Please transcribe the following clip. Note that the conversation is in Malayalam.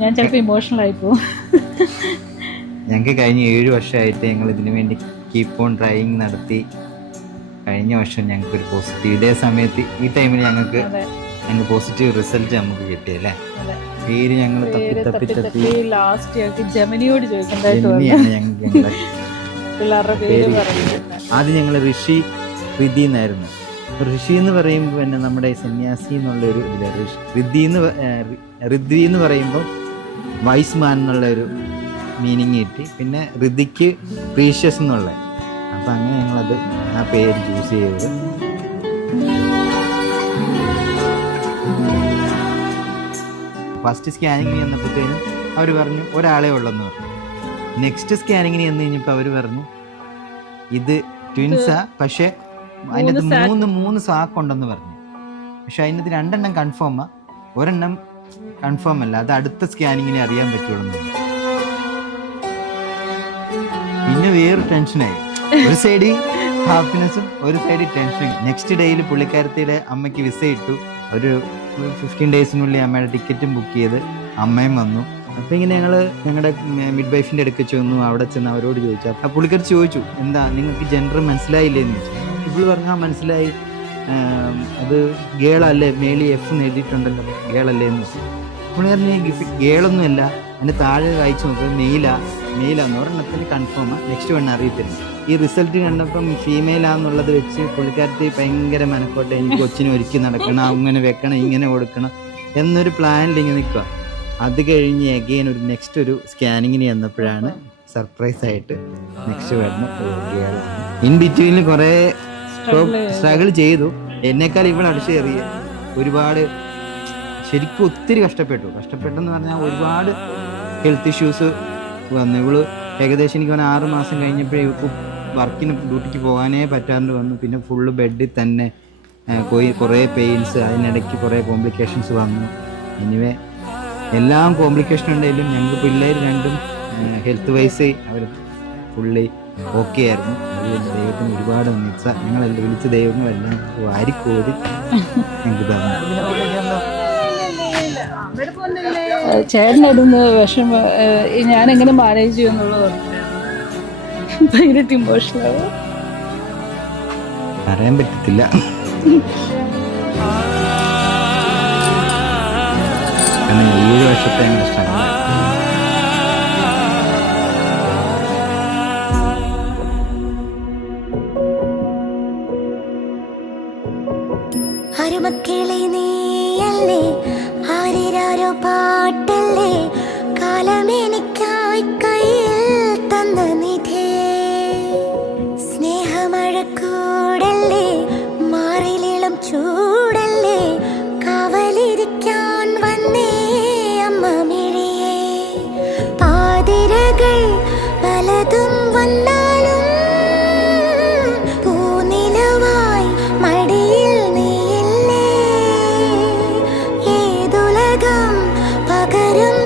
ഞാൻ ചിലപ്പോൾ ഇമോഷണൽ ആയി പോകും. ഞങ്ങൾക്ക് കഴിഞ്ഞ 7 വർഷമായിട്ട് ഞങ്ങൾ ഇതിനു വേണ്ടി കീപ്പ് ഓൺ ട്രൈയിങ് നടത്തി. കഴിഞ്ഞ വർഷം ഞങ്ങൾക്ക് ഒരു പോസിറ്റീവ് ഇതേ സമയത്ത് ഈ ടൈമിൽ ഞങ്ങൾക്ക് പോസിറ്റീവ് റിസൾട്ട് നമുക്ക് കിട്ടിയല്ലേ. പേര് ഞങ്ങൾ തപ്പി തപ്പി ലാസ്റ്റ് ഞങ്ങൾക്ക് ജെമിനിയോട് ചോദിക്കേണ്ടതായിട്ട് ഞങ്ങളുടെ പിള്ളേരുടെ പേര് പറയുന്നത്. ആദ്യം ഞങ്ങൾ ഋഷി റിദ്ധി എന്നായിരുന്നു. ഋഷി എന്ന് പറയുമ്പോൾ പിന്നെ നമ്മുടെ സന്യാസി എന്നുള്ളൊരു ഇതിൽ, ഋദ്വി എന്ന് പറയുമ്പോൾ വൈസ് മാൻ എന്നുള്ളൊരു മീനിങ് കിട്ടി. പിന്നെ ഋതിക്ക് പ്രീഷ്യസ് എന്നുള്ള, അപ്പം അങ്ങനെ ഞങ്ങളത് ആ പേര് ചൂസ് ചെയ്തത്. ഫസ്റ്റ് സ്കാനിങ്ങിന് ചെന്നപ്പോഴത്തേനും അവർ പറഞ്ഞു ഒരാളെ ഉള്ളെന്ന് പറഞ്ഞു. നെക്സ്റ്റ് സ്കാനിങ്ങിന് ചെന്ന് കഴിഞ്ഞപ്പോൾ അവർ പറഞ്ഞു ഇത് ട്വിൻസാ, പക്ഷെ അതിനകത്ത് മൂന്ന് സാക്കുണ്ടെന്ന് പറഞ്ഞു. പക്ഷെ അതിനകത്ത് 2 എണ്ണം കൺഫേമാ, 1 എണ്ണം കൺഫേം അല്ല. അത് അടുത്ത സ്കാനിങ്ങിനെ അറിയാൻ പറ്റുള്ളൂ. പിന്നെ വേറെ ടെൻഷനായി. ഒരു സൈഡ് ഹാപ്പിനെസ്സും ഒരു സൈഡ് ടെൻഷനും. നെക്സ്റ്റ് ഡേയിൽ പുള്ളിക്കാരത്തിയുടെ അമ്മയ്ക്ക് വിസ ഇട്ടു. ഒരു 15 ഡേയ്സിനുള്ളിൽ അമ്മയുടെ ടിക്കറ്റും ബുക്ക് ചെയ്ത് അമ്മയും വന്നു. അപ്പം ഇങ്ങനെ ഞങ്ങളുടെ മിഡ് വൈഫിൻ്റെ അടുക്ക് ചെന്നു. അവിടെ ചെന്ന് അവരോട് ചോദിച്ചു. അപ്പം പുള്ളിക്കാർ ചോദിച്ചു എന്താ നിങ്ങൾക്ക് ജെൻഡർ മനസ്സിലായില്ലേന്ന് ചോദിച്ചു. ഇപ്പോൾ പറഞ്ഞാൽ മനസ്സിലായി, അത് ഗേളല്ലേ, മേളി F എന്ന് എഴുതിയിട്ടുണ്ടല്ലോ, ഗേളല്ലേ എന്ന് വെച്ചു. പുള്ളിക്കാരന് ഗേളൊന്നുമല്ല, അതിൻ്റെ താഴെ വായിച്ചു നോക്കുക മെയിലാന്ന് ഒരെണ്ണത്തിന് കൺഫേമാണ്, നെക്സ്റ്റ് വേണം അറിയത്തില്ല. ഈ റിസൾട്ട് കണ്ടപ്പം ഫീമെയിലാന്നുള്ളത് വെച്ച് പുള്ളിക്കാരത്തി ഭയങ്കര മനക്കോട്ടെ, എനിക്ക് കൊച്ചിനെ ഒരുക്കി നടക്കണം, അങ്ങനെ വെക്കണം, ഇങ്ങനെ കൊടുക്കണം എന്നൊരു പ്ലാനിൽ ഇങ്ങനെ നിൽക്കുക. അത് കഴിഞ്ഞ് അഗെയിൻ നെക്സ്റ്റ് ഒരു സ്കാനിങ്ങിന് ചെന്നപ്പോഴാണ് സർപ്രൈസ് ആയിട്ട് നെക്സ്റ്റ് വരുന്ന ഇൻ ബിറ്റ്വീനിൽ കുറേ സ്ട്രഗിൾ ചെയ്തു. എന്നെക്കാൾ ഇവിടെ അടിച്ചേറിയ ഒരുപാട്, ശരിക്കും ഒത്തിരി കഷ്ടപ്പെട്ടെന്ന് പറഞ്ഞാൽ ഒരുപാട് ഹെൽത്ത് ഇഷ്യൂസ് വന്നു. ഇവള് ഏകദേശം എനിക്ക് 6 മാസം കഴിഞ്ഞപ്പോഴേ ഇവൾക്ക് വർക്കിന് ഡ്യൂട്ടിക്ക് പോകാനേ പറ്റാണ്ട് വന്നു. പിന്നെ ഫുള്ള് ബെഡിൽ തന്നെ കുറേ പെയിൻസ്, അതിനിടയ്ക്ക് കുറേ കോംപ്ലിക്കേഷൻസ് വന്നു. എനിവേ എല്ലാം കോംപ്ലിക്കേഷൻ ഉണ്ടെങ്കിലും ഞങ്ങൾക്ക് പിള്ളേർ രണ്ടും ഹെൽത്ത് വൈസ് അവർ ഫുള്ളി ഓക്കെ ആയിരുന്നു. അത് ദൈവത്തിന് ഒരുപാട് ഞങ്ങളെല്ലാം വിളിച്ച ദൈവങ്ങളെല്ലാം വാരിക്കോരി ഞങ്ങൾക്ക് തന്നു. ചേട്ടനടുന്ന് വിഷമ ഞാനെങ്ങനെ മാനേജ് ചെയ്യുന്നുള്ളത് ഭയങ്കര ഇമോഷണലാവും. പറയാൻ പറ്റത്തില്ല. കാരണം 7 വർഷത്തെ ഇഷ്ടമാണ്. അരുമക്കളെ നീയല്ലേ, ആരിരാരോ പാട്ടല്ലേ, കാലമെനിക്കായി കയ്യിൽ തന്ന നിധിയേ, സ്നേഹമഴക്കൂടല്ലേ, മാറിലിളം ചൂടല്ലേ, കാവലിരിക്കാൻ വന്നേ അമ്മ മിഴിയേ, പാതിരകൾ പലതും വന്നാലും പൂനിലവായി മടിയിൽ നീയില്ലേ, ഏതുലകം പകരം